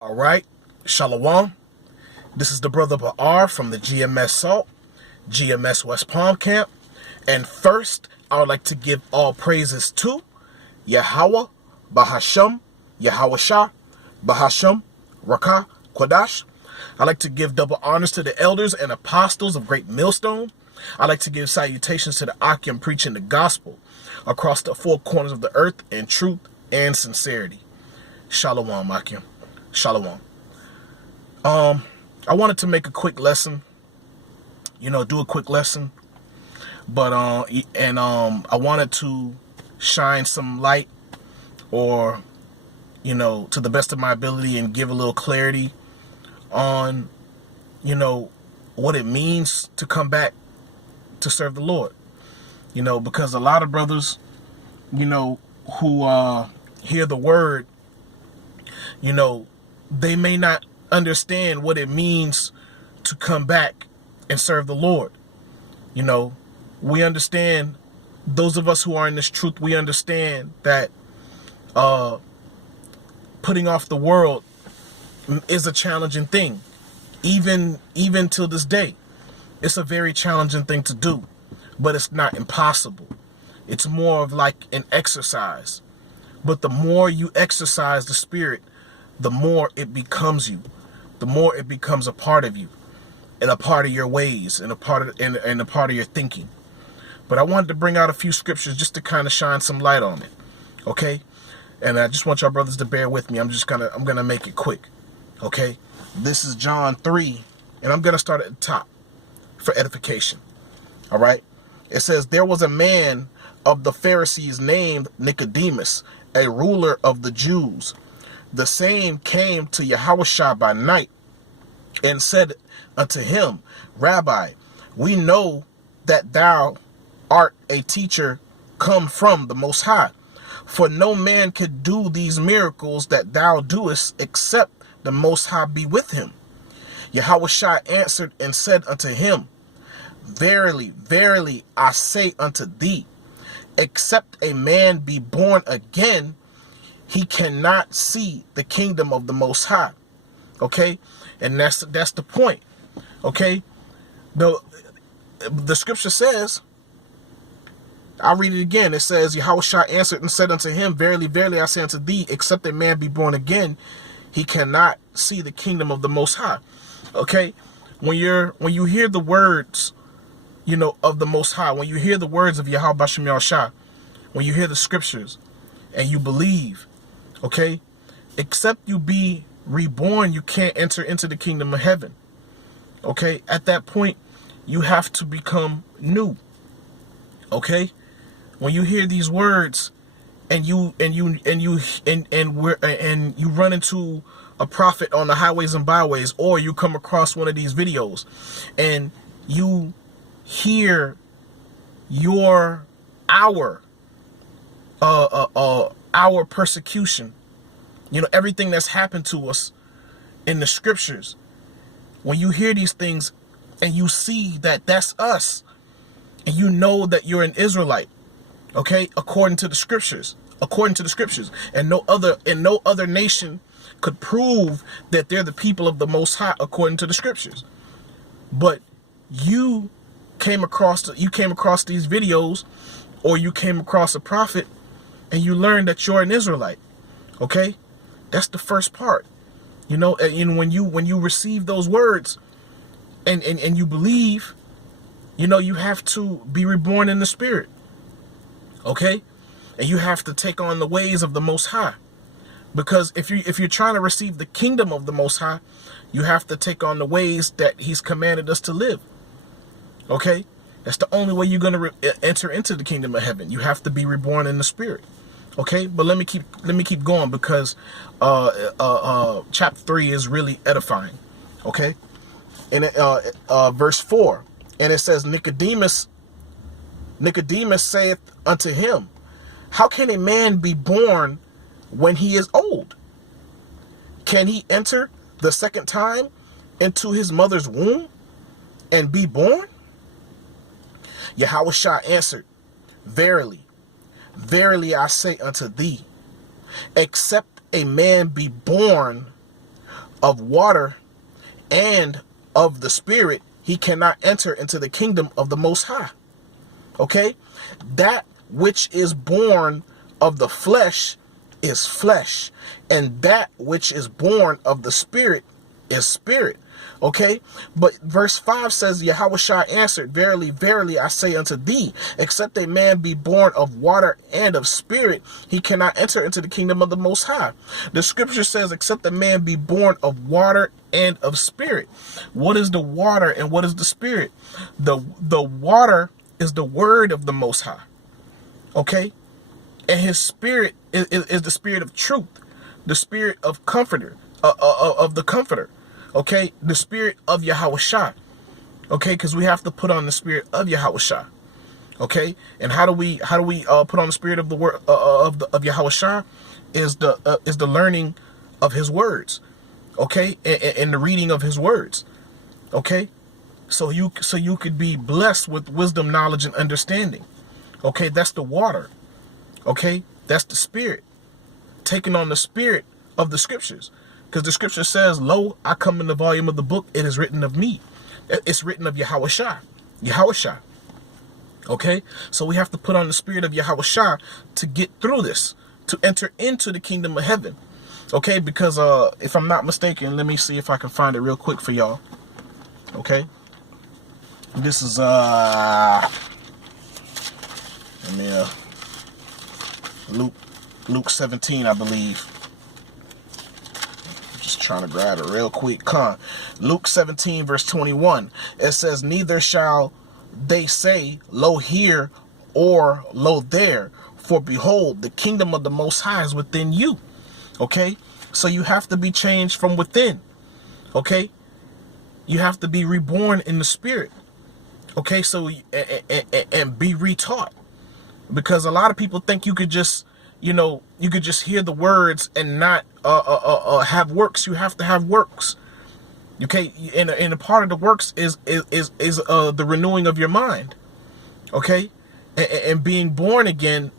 All right, Shalom. This is the brother Ba'ar from the GMS Salt, GMS West Palm Camp. And first, I would like to give all praises to Yahweh, Bahasham, Yahweh Shah, Bahasham, Rakah, Kodash. I'd like to give double honors to the elders and apostles of Great Millstone. I'd like to give salutations to the Akim preaching the gospel across the four corners of the earth in truth and sincerity. Shalom, Akim. Shalom. I wanted to make a quick lesson, do a quick lesson, but I wanted to shine some light, or to the best of my ability, and give a little clarity on what it means to come back to serve the Lord. Because a lot of brothers who hear the word, they may not understand what it means to come back and serve the Lord. We understand, those of us who are in this truth, we understand that putting off the world is a challenging thing. Even till this day, it's a very challenging thing to do, but it's not impossible. It's more of like an exercise. But the more you exercise the spirit, the more it becomes you, the more it becomes a part of you, and a part of your ways, and a part of your thinking. But I wanted to bring out a few scriptures just to kind of shine some light on it, okay? And I just want y'all brothers to bear with me. I'm gonna make it quick, okay? This is John 3, and I'm gonna start at the top for edification. All right. It says, there was a man of the Pharisees named Nicodemus, a ruler of the Jews. The same came to Yahushua by night and said unto him, Rabbi, we know that thou art a teacher come from the Most High, for no man could do these miracles that thou doest except the Most High be with him. Yahushua answered and said unto him, Verily, verily, I say unto thee, except a man be born again, he cannot see the kingdom of the Most High. Okay? And that's the point. Okay? The scripture says, I'll read it again. It says, Yahushua answered and said unto him, Verily, verily, I say unto thee, except a man be born again, he cannot see the kingdom of the Most High. Okay? When you hear the words, of the Most High, when you hear the words of Yahweh Bashem Yahushua, when you hear the scriptures and you believe, okay, except you be reborn, you can't enter into the kingdom of heaven. Okay, at that point, you have to become new. Okay, when you hear these words and you run into a prophet on the highways and byways, or you come across one of these videos and you hear our persecution, everything that's happened to us in the scriptures. When you hear these things and you see that that's us, and you know that you're an Israelite, okay, according to the scriptures, and no other nation could prove that they're the people of the Most High according to the scriptures. But you came across these videos, or you came across a prophet, and you learned that you're an Israelite. Okay, that's the first part. And when you receive those words, and you believe, you have to be reborn in the spirit. Okay, and you have to take on the ways of the Most High, because if you're trying to receive the kingdom of the Most High, you have to take on the ways that He's commanded us to live. Okay, that's the only way you're going to enter into the kingdom of heaven. You have to be reborn in the spirit. Okay, but let me keep going, because chapter 3 is really edifying. Okay, and verse 4, and it says, Nicodemus saith unto him, How can a man be born when he is old? Can he enter the second time into his mother's womb and be born? Yahushua answered, Verily, verily I say unto thee, except a man be born of water and of the Spirit, he cannot enter into the kingdom of the Most High. Okay? That which is born of the flesh is flesh, and that which is born of the Spirit is spirit. Okay? But verse 5 says, Yahushua answered, Verily, verily, I say unto thee, except a man be born of water and of spirit, he cannot enter into the kingdom of the Most High. The scripture says, except a man be born of water and of spirit. What is the water and what is the spirit? The water is the word of the Most High. Okay? And his spirit is the spirit of truth, the spirit of comforter, of the comforter. Okay, the spirit of Yahushua. Okay, because we have to put on the spirit of Yahushua. Okay, and how do we put on the spirit of the word of Yahushua? Is the learning of his words. Okay, and the reading of his words. Okay, so you could be blessed with wisdom, knowledge, and understanding. Okay, that's the water. Okay, that's the spirit. Taking on the spirit of the scriptures. Because the scripture says, Lo, I come in the volume of the book, it is written of me. It's written of Yahushua. Yahushua. Okay? So we have to put on the spirit of Yahushua to get through this, to enter into the kingdom of heaven. Okay? Because if I'm not mistaken, let me see if I can find it real quick for y'all. Okay? This is Luke 17, I believe. Just trying to grab it real quick. Luke 17 verse 21. It says, neither shall they say, Lo here or Lo there, for behold, the kingdom of the Most High is within you. Okay, so you have to be changed from within. Okay, you have to be reborn in the spirit. Okay, so and be retaught, because a lot of people think you could just, you could just hear the words and not have works. You have to have works. Okay, and a part of the works is the renewing of your mind. Okay, and being born again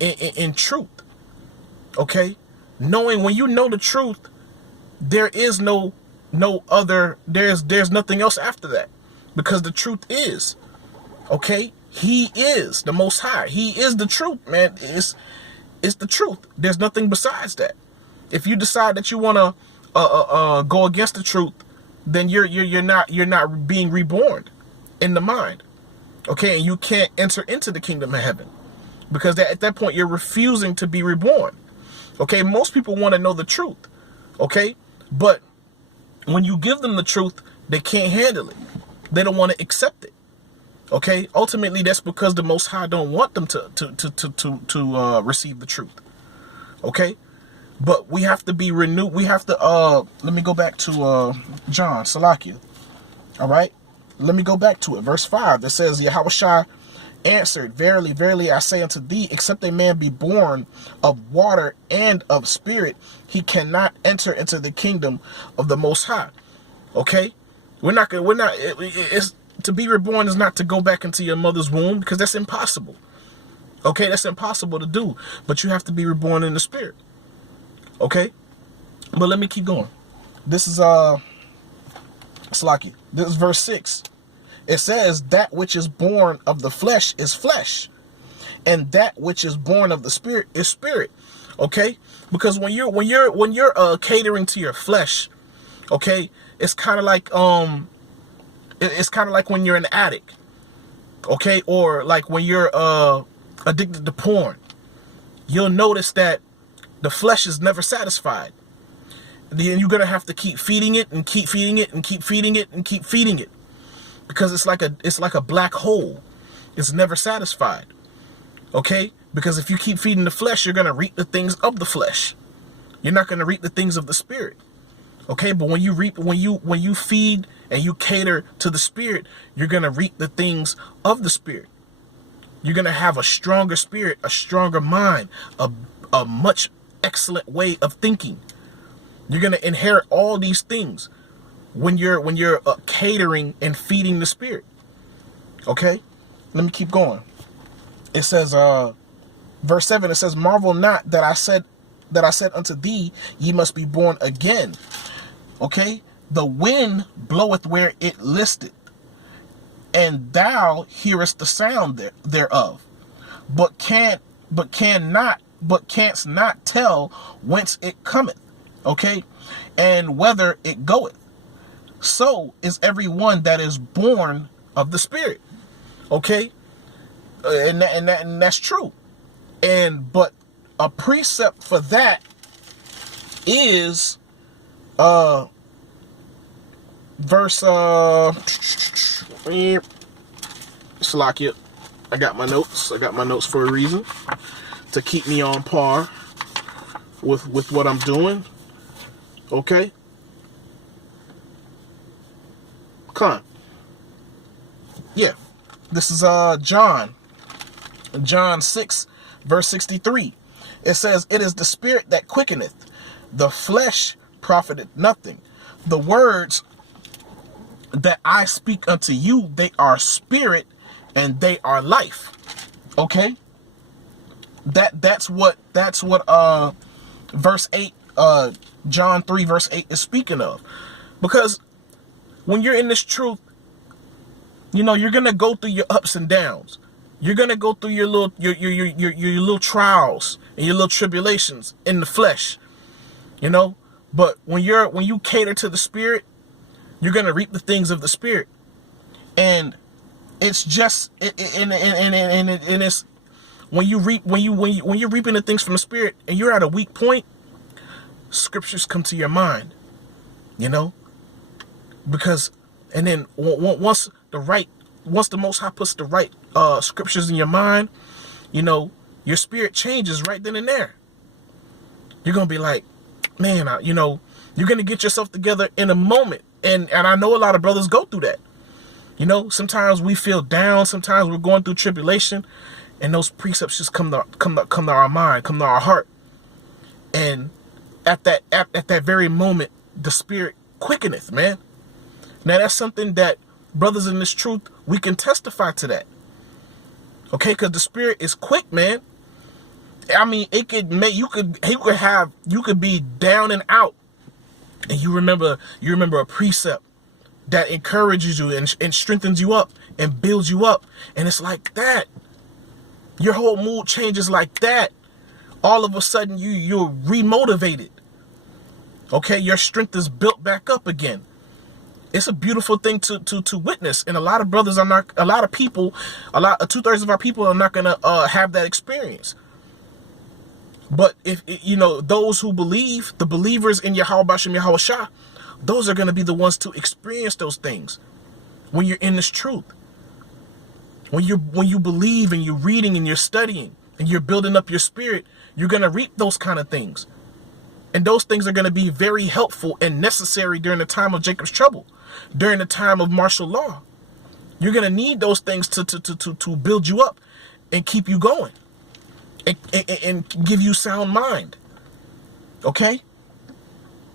in truth. Okay, knowing when you know the truth, there is no other. There's nothing else after that, because the truth is. Okay, he is the Most High. He is the truth, man. It's the truth. There's nothing besides that. If you decide that you want to go against the truth, then you're not being reborn in the mind. Okay, and you can't enter into the kingdom of heaven, because at that point you're refusing to be reborn. Okay, most people want to know the truth. Okay, but when you give them the truth, they can't handle it. They don't want to accept it. Okay, ultimately that's because the Most High don't want them to receive the truth. Okay, but we have to be renewed. We have to let me go back to John Salakia. All right, let me go back to it. Verse 5 that says, Yahushua answered, Verily, verily, I say unto thee, except a man be born of water and of spirit, he cannot enter into the kingdom of the Most High. Okay, it's to be reborn is not to go back into your mother's womb, because that's impossible. Okay, that's impossible to do. But you have to be reborn in the spirit. Okay, but let me keep going. This is Slaki. This is verse 6. It says, that which is born of the flesh is flesh, and that which is born of the spirit is spirit. Okay, because when you're catering to your flesh, okay, it's kind of like it's kind of like when you're an addict, okay, or like when you're addicted to porn. You'll notice that the flesh is never satisfied. Then you're gonna have to keep feeding it and keep feeding it and keep feeding it and keep feeding it, because it's like a black hole. It's never satisfied. Okay, because if you keep feeding the flesh, you're gonna reap the things of the flesh. You're not gonna reap the things of the spirit. Okay, but when you feed and you cater to the spirit, you're going to reap the things of the spirit. You're going to have a stronger spirit, a stronger mind, a much excellent way of thinking. You're going to inherit all these things when you're catering and feeding the spirit. Okay, let me keep going. It says, verse 7, it says, Marvel not that I said unto thee, ye must be born again. Okay? The wind bloweth where it listeth, and thou hearest the sound thereof, but canst not tell whence it cometh, okay, and whither it goeth. So is every one that is born of the Spirit, okay, and that's true. But a precept for that is verse Salakia. I got my notes for a reason, to keep me on par with what I'm doing. Okay? Come on. Yeah. This is John 6, verse 63. It says, "It is the Spirit that quickeneth, the flesh profiteth nothing. The words that I speak unto you, they are spirit and they are life." Okay? That's what verse 8, John 3 verse 8 is speaking of. Because when you're in this truth, you know, you're gonna go through your ups and downs. You're gonna go through your little trials and your little tribulations in the flesh. You know? But when you cater to the Spirit, you're gonna reap the things of the Spirit. And it's just and it's when you're reaping the things from the Spirit and you're at a weak point, scriptures come to your mind, you know, because, and then once the Most High puts the right scriptures in your mind, you know, your spirit changes right then and there. You're gonna be like, man, you know, you're gonna get yourself together in a moment, and I know a lot of brothers go through that. You know, sometimes we feel down, sometimes we're going through tribulation, and those precepts just come to our mind, come to our heart. And at that very moment, the Spirit quickeneth, man. Now that's something that brothers in this truth, we can testify to that. Okay, because the Spirit is quick, man. I mean, it could make you could be down and out, and you remember a precept that encourages you and strengthens you up and builds you up, and it's like that. Your whole mood changes like that. All of a sudden, you're remotivated. Okay, your strength is built back up again. It's a beautiful thing to witness, and a lot of brothers are not. A lot of people, 2/3 of our people are not gonna have that experience. But if you know those who believe, the believers in Yahweh Bashem Yahweh Shah, those are gonna be the ones to experience those things when you're in this truth. When you believe and you're reading and you're studying and you're building up your spirit, you're gonna reap those kind of things. And those things are going to be very helpful and necessary during the time of Jacob's trouble, during the time of martial law. You're going to need those things to build you up and keep you going and give you sound mind. Okay?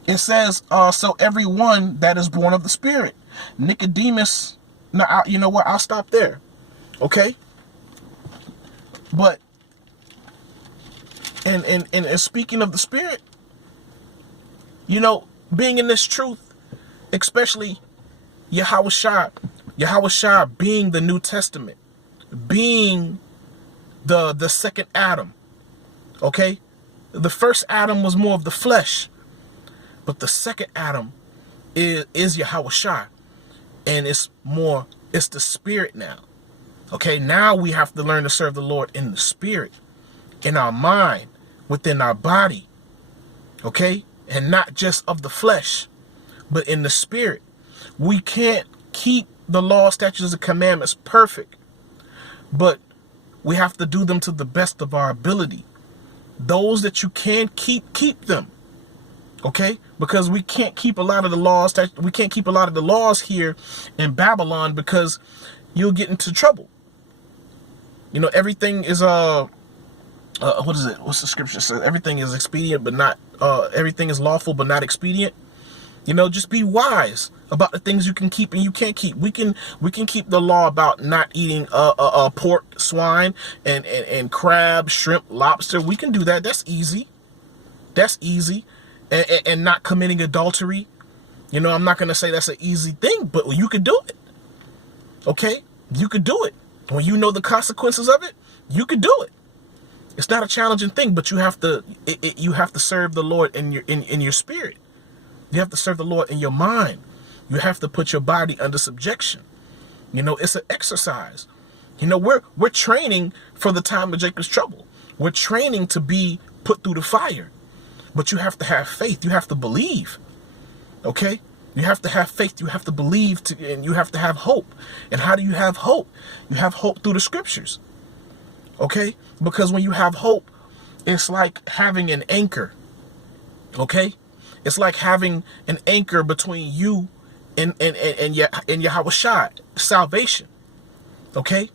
It says, so everyone that is born of the Spirit. Nicodemus, now, you know what? I'll stop there. Okay? But, and speaking of the Spirit, you know, being in this truth, especially Yahweh Shah being the New Testament, being the second Adam, okay? The first Adam was more of the flesh, but the second Adam is Yahweh Shah, and it's the Spirit now, okay? Now we have to learn to serve the Lord in the Spirit, in our mind, within our body, okay? And not just of the flesh, but in the Spirit. We can't keep the law, statutes, and commandments perfect, but we have to do them to the best of our ability. Those that you can keep them. Okay? Because we can't keep a lot of the laws here in Babylon, because you'll get into trouble. You know, everything is what is it? What's the scripture say? Everything is expedient, but not everything is lawful, but not expedient. You know, just be wise about the things you can keep and you can't keep. We can keep the law about not eating pork, swine, and crab, shrimp, lobster. We can do that. That's easy. And not committing adultery. You know, I'm not going to say that's an easy thing, but you could do it. Okay? You could do it. When you know the consequences of it, you could do it. It's not a challenging thing, but you have to you have to serve the Lord in your spirit. You have to serve the Lord in your mind. You have to put your body under subjection. You know, it's an exercise. You know, we're training for the time of Jacob's trouble. We're training to be put through the fire. But you have to have faith. You have to believe. Okay? You have to have faith. You have to believe, and you have to have hope. And how do you have hope? You have hope through the scriptures. Okay? Because when you have hope, it's like having an anchor. Okay? It's like having an anchor between you and Yahweh Shai, salvation. Okay?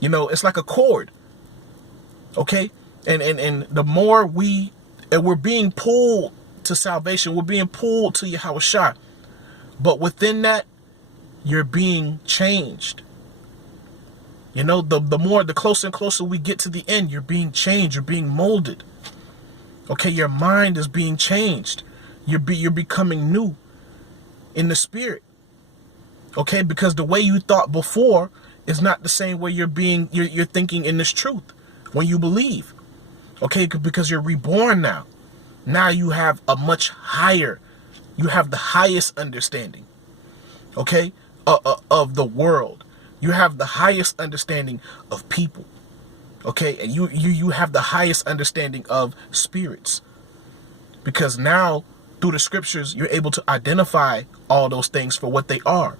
You know, it's like a cord. Okay? And the more we're being pulled to salvation, we're being pulled to Yahweh Shai. But within that, you're being changed. You know, the closer and closer we get to the end, you're being changed, you're being molded. Okay, your mind is being changed. You're becoming new in the spirit. Okay, because the way you thought before is not the same way you're thinking in this truth when you believe. Okay, because you're reborn now. Now you have a much higher, you have the highest understanding, okay, of the world. You have the highest understanding of people, okay, and you have the highest understanding of spirits, because now through the scriptures you're able to identify all those things for what they are.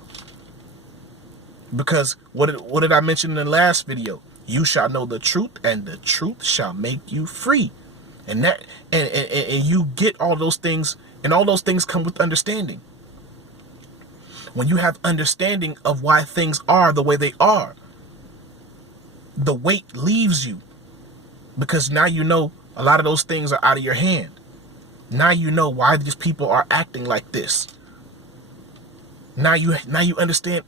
Because what did I mention in the last video? You shall know the truth, and the truth shall make you free. And you get all those things, and all those things come with understanding. When you have understanding of why things are the way they are, the weight leaves you, because now you know a lot of those things are out of your hand. Now you know why these people are acting like this. Now you understand.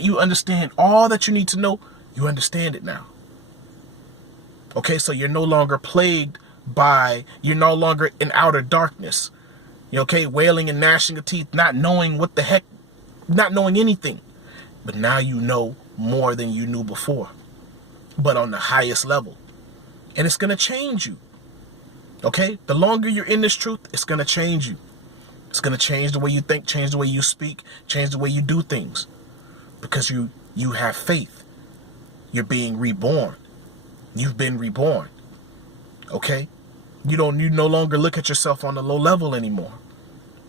You understand all that you need to know. You understand it now. Okay, so you're no longer plagued by. You're no longer in outer darkness. Okay, wailing and gnashing of teeth, not knowing what the heck, not knowing anything. But now you know more than you knew before, but on the highest level, and it's gonna change you. Okay, the longer you're in this truth, it's gonna change you. It's going to change the way you think, change the way you speak, change the way you do things. Because you have faith. You're being reborn. You've been reborn. Okay? You no longer look at yourself on the low level anymore,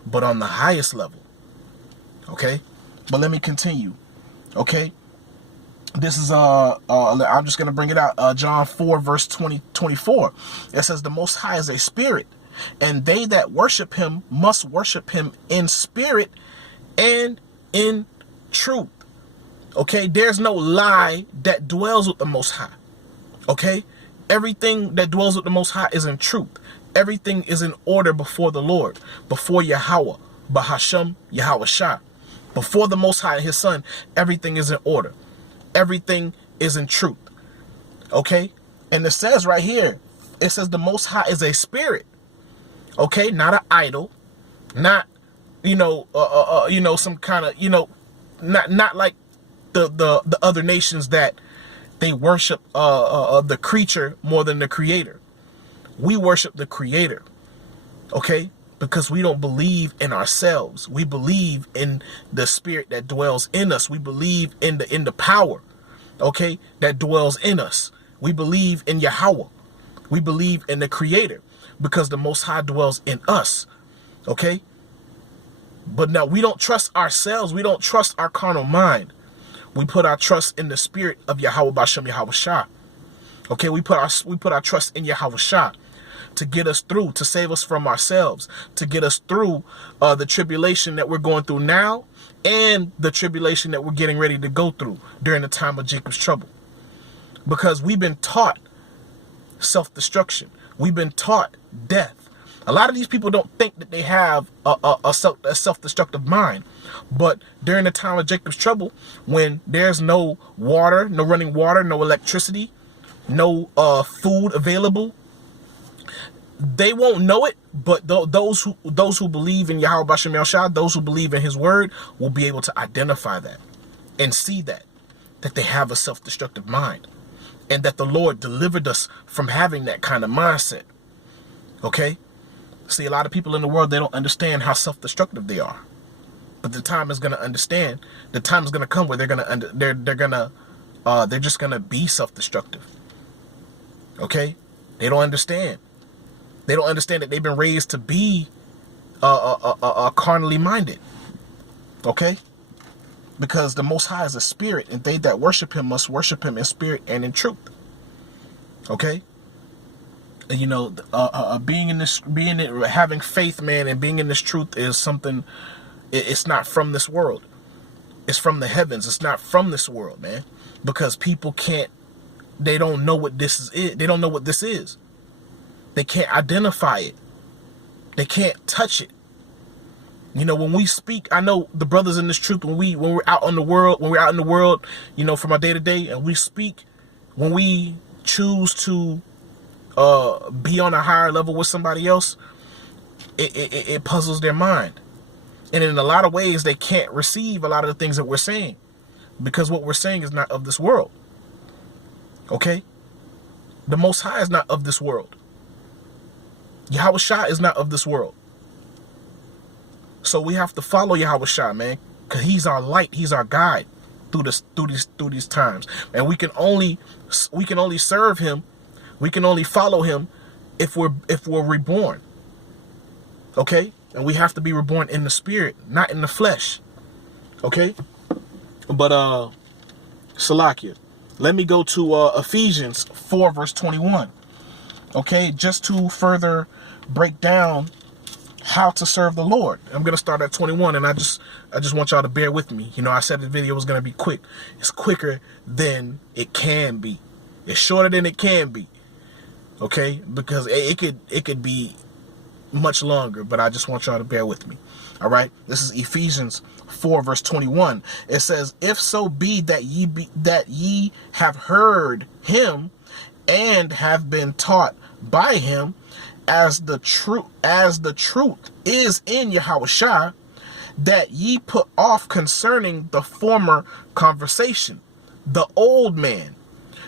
but on the highest level. Okay? But let me continue. Okay? This is I'm just going to bring it out. John 4 verse 24. It says, the Most High is a spirit, and they that worship him must worship him in spirit and in truth. Okay, there's no lie that dwells with the Most High. Okay, everything that dwells with the Most High is in truth. Everything is in order before the Lord, before Yahweh, Bahashem, Yahweh Shai. Before the Most High and his son, everything is in order. Everything is in truth. Okay, and it says right here, it says the Most High is a spirit. Okay, not an idol, not, some kind of, not like the other nations that they worship the creature more than the creator. We worship the creator, okay, because we don't believe in ourselves. We believe in the spirit that dwells in us. We believe in the power, okay, that dwells in us. We believe in Yahweh. We believe in the creator, because the Most High dwells in us, okay? But now we don't trust ourselves. We don't trust our carnal mind. We put our trust in the spirit of Yahweh Bashem Yahweh Shai. Okay, we put our trust in Yahweh Shai to get us through, to save us from ourselves, to get us through the tribulation that we're going through now, and the tribulation that we're getting ready to go through during the time of Jacob's trouble. Because we've been taught self-destruction. We've been taught death. A lot of these people don't think that they have a self-destructive mind. But during the time of Jacob's trouble, when there's no water, no running water, no electricity, no food available, They won't know it, but those who believe in Yahweh Bashem El Shah, those who believe in his word, will be able to identify that and see that they have a self-destructive mind, and that the Lord delivered us from having that kind of mindset. Okay? See, a lot of people in the world, they don't understand how self-destructive they are. But the time is going to understand. The time is going to come where they're just going to be self-destructive. Okay? They don't understand. They don't understand that they've been raised to be carnally minded. Okay? Because the Most High is a spirit, and they that worship him must worship him in spirit and in truth. Okay? And you know, having faith, man, and being in this truth is something. It's not from this world. It's from the heavens. It's not from this world, man. Because people can't. They don't know what this is. They don't know what this is. They can't identify it. They can't touch it. You know, when we speak, I know the brothers in this truth, when we're out in the world, you know, from our day to day, and we speak, when we choose to be on a higher level with somebody else, it puzzles their mind. And in a lot of ways, they can't receive a lot of the things that we're saying, because what we're saying is not of this world. Okay? The Most High is not of this world. Yahweh Shah is not of this world. So we have to follow Yahweh Shah, man, because he's our light, he's our guide through these times. And we can only serve him, we can only follow him if we're reborn. Okay? And we have to be reborn in the spirit, not in the flesh. Okay? But Salakia, let me go to Ephesians 4 verse 21. Okay, just to further break down how to serve the Lord. I'm going to start at 21, and I just want y'all to bear with me. You know, I said the video was going to be quick. It's quicker than it can be. It's shorter than it can be. Okay? Because it could be much longer, but I just want y'all to bear with me. All right? This is Ephesians 4 verse 21. It says, "If so be that ye have heard him and have been taught by him, as the truth is in Yahweh Shah, that ye put off concerning the former conversation, the old man,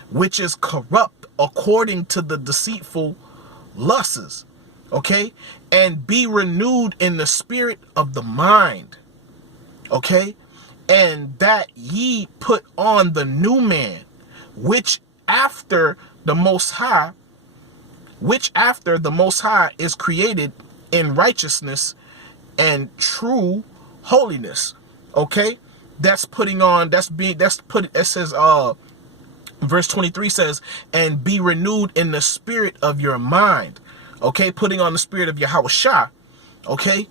which is corrupt according to the deceitful lusts." Okay? "And be renewed in the spirit of the mind." Okay? "And that ye put on the new man, which after the Most High is created in righteousness and true holiness." Okay? It says, verse 23 says, "And be renewed in the spirit of your mind." Okay? Putting on the spirit of Yahweh Shah. Okay?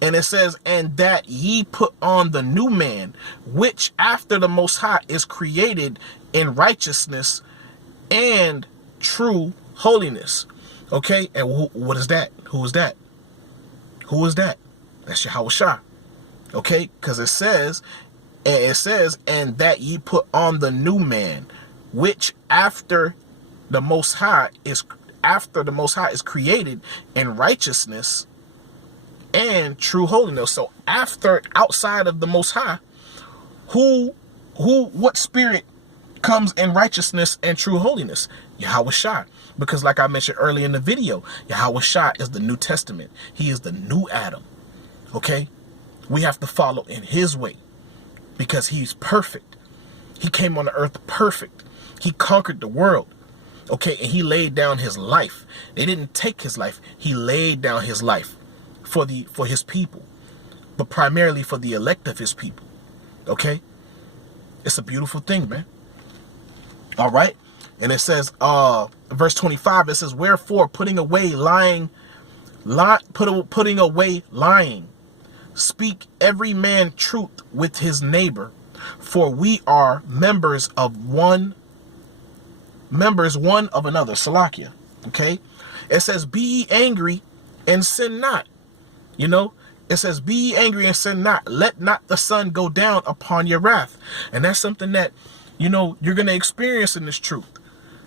And it says, "And that ye put on the new man, which after the Most High is created in righteousness and true holiness." Okay? And what is that? Who is that? Who is that? That's Yahweh Shah. Okay? Because it says, "And that ye put on the new man, which after the Most High is created in righteousness and true holiness." So outside of the Most High, what spirit comes in righteousness and true holiness? Yahweh Shah. Because like I mentioned earlier in the video, Yahweh Shah is the New Testament. He is the new Adam. Okay? We have to follow in his way because he's perfect. He came on the earth perfect. He conquered the world. Okay? And he laid down his life. They didn't take his life. He laid down his life for his people, but primarily for the elect of his people. Okay? It's a beautiful thing, man. All right? And it says, verse 25, it says, "Wherefore, putting away lying, speak every man truth with his neighbor, for we are members one of another." Salakia. Okay? It says, "Be ye angry and sin not." You know? It says, "Be ye angry and sin not. Let not the sun go down upon your wrath." And that's something that, you know, you're going to experience in this truth.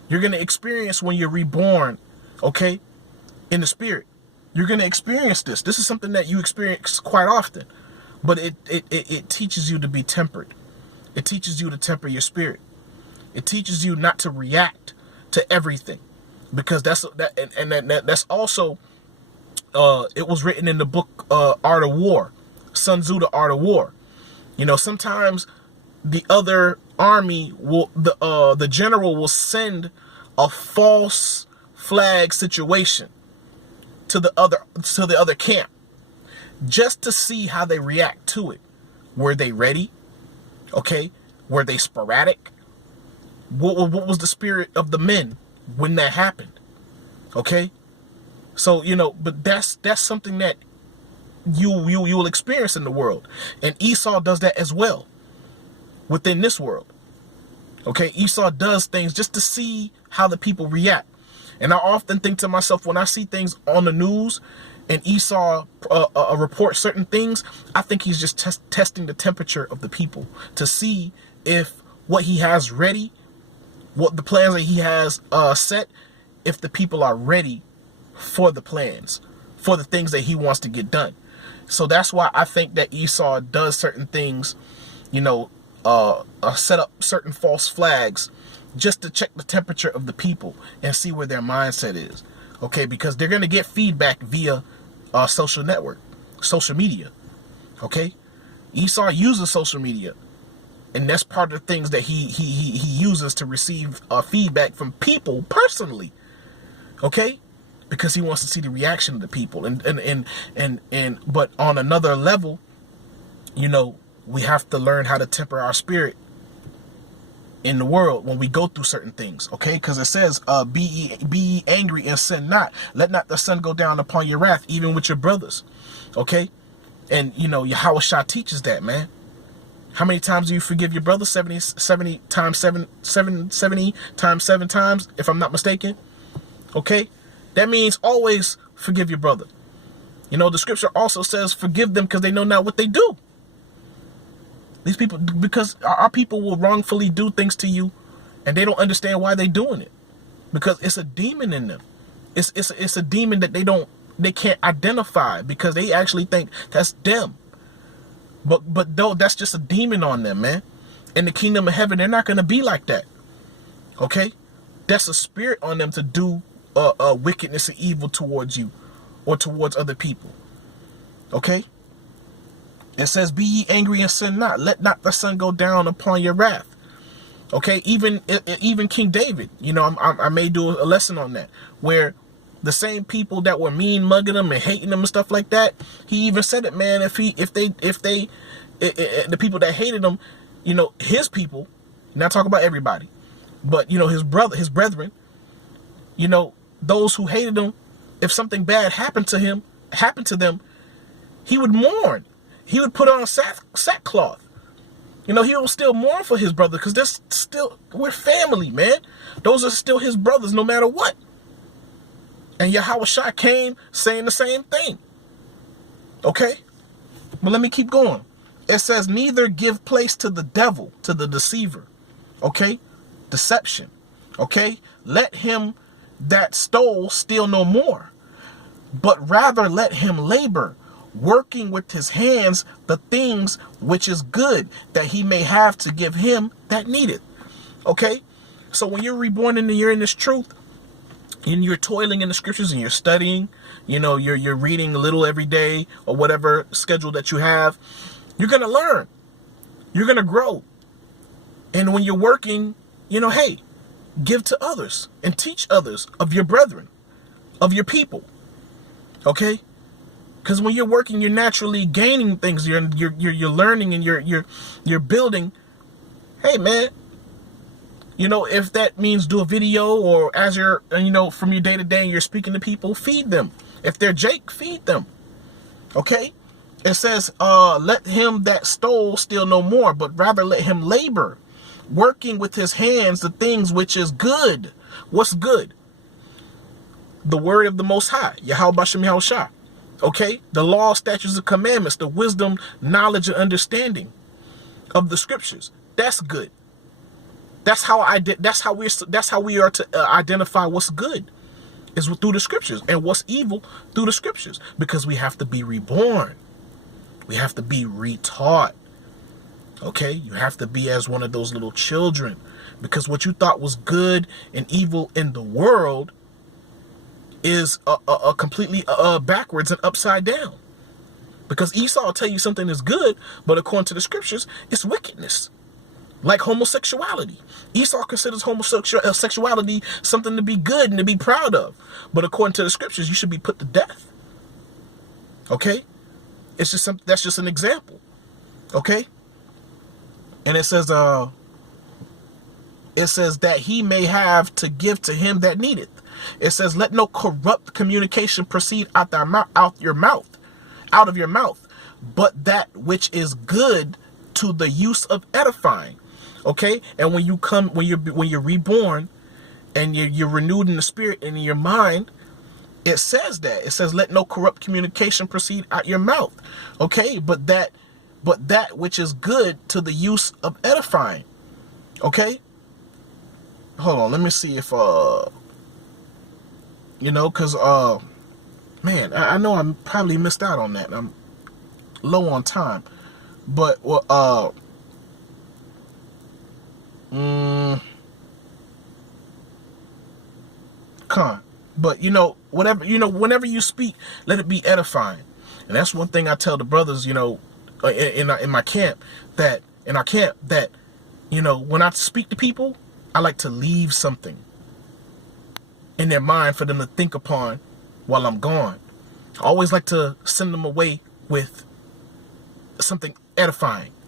You're going to experience when you're reborn. Okay? in the spirit. You're going to experience this. This is something that you experience quite often. But it teaches you to be tempered. It teaches you to temper your spirit. It teaches you not to react to everything. Because that's also, it was written in the book Art of War. Sun Tzu, The Art of War. You know, sometimes the other army will, the general will send a false flag situation to the other camp, just to see how they react to it. Were they ready? Okay. Were they sporadic? What was the spirit of the men when that happened? Okay. So, you know, but that's something that you will experience in the world. And Esau does that as well within this world. Okay. Esau does things just to see how the people react. And I often think to myself, when I see things on the news and Esau report certain things, I think he's just testing the temperature of the people to see if what he has ready, what the plans that he has set, if the people are ready for the plans, for the things that he wants to get done. So that's why I think that Esau does certain things, you know, set up certain false flags just to check the temperature of the people and see where their mindset is. Okay, because they're going to get feedback via social media. Okay, Esau uses social media, and that's part of the things that he uses to receive feedback from people personally. Okay, because he wants to see the reaction of the people, and but on another level, you know, we have to learn how to temper our spirit in the world when we go through certain things. Okay, because it says, be ye angry and sin not. Let not the sun go down upon your wrath, even with your brothers. Okay, and you know, Yahushua teaches that, man. How many times do you forgive your brother? 70 times 7 times 7 times, if I'm not mistaken. Okay, that means always forgive your brother. You know, the scripture also says, forgive them because they know not what they do. These people, because our people will wrongfully do things to you and they don't understand why they're doing it, because it's a demon in them. It's a demon that they can't identify, because they actually think that's them. But though that's just a demon on them, man. In the kingdom of heaven, they're not going to be like that. Okay, that's a spirit on them to do wickedness and evil towards you or towards other people. Okay. It says, be ye angry and sin not. Let not the sun go down upon your wrath. Okay, even King David, you know, I may do a lesson on that, where the same people that were mean mugging him and hating him and stuff like that, he even said it, man. If the people that hated him, you know, his people, not talk about everybody, but you know, his brethren, you know, those who hated him, if something bad happened to them, he would mourn. He would put on sackcloth. You know, he will still mourn for his brother, because we're family, man. Those are still his brothers no matter what. And Yahushua came saying the same thing. Okay? But let me keep going. It says, neither give place to the devil, to the deceiver. Okay? Deception. Okay? Let him that stole steal no more, but rather let him labor, working with his hands the things which is good, that he may have to give him that needeth. Okay, so when you're reborn and you're in this truth, and you're toiling in the scriptures and you're studying, you know, you're reading a little every day or whatever schedule that you have, you're gonna learn, you're gonna grow. And when you're working, you know, hey, give to others and teach others of your brethren, of your people. Okay. Because when you're working, you're naturally gaining things. You're learning and you're building. Hey, man, you know, if that means do a video, or as you're, you know, from your day to day, you're speaking to people, feed them. If they're Jake, feed them. Okay. It says, let him that stole steal no more, but rather let him labor, working with his hands the things which is good. What's good? The word of the Most High, Yahweh Bashem Yahushua. Okay, the law, statutes, and commandments, the wisdom, knowledge, and understanding of the scriptures. That's good. That's how we are to identify what's good. is through the scriptures. And what's evil? Through the scriptures. Because we have to be reborn. We have to be retaught. Okay? You have to be as one of those little children. Because what you thought was good and evil in the world is completely backwards and upside down. Because Esau will tell you something is good, but according to the scriptures, it's wickedness. Like homosexuality. Esau considers homosexuality something to be good and to be proud of. But according to the scriptures, you should be put to death. Okay? It's just that's just an example. Okay? And it says that he may have to give to him that needeth. It says, let no corrupt communication proceed out of your mouth, but that which is good to the use of edifying. Okay? And when you're reborn and you're renewed in the spirit and in your mind, it says that. It says, let no corrupt communication proceed out your mouth. Okay? But that which is good to the use of edifying. Okay? Hold on, let me see if because man, I know I probably missed out on that. I'm low on time. But but whenever you speak, let it be edifying. And that's one thing I tell the brothers, in my camp, that when I speak to people, I like to leave something in their mind for them to think upon while I'm gone. I always like to send them away with something edifying,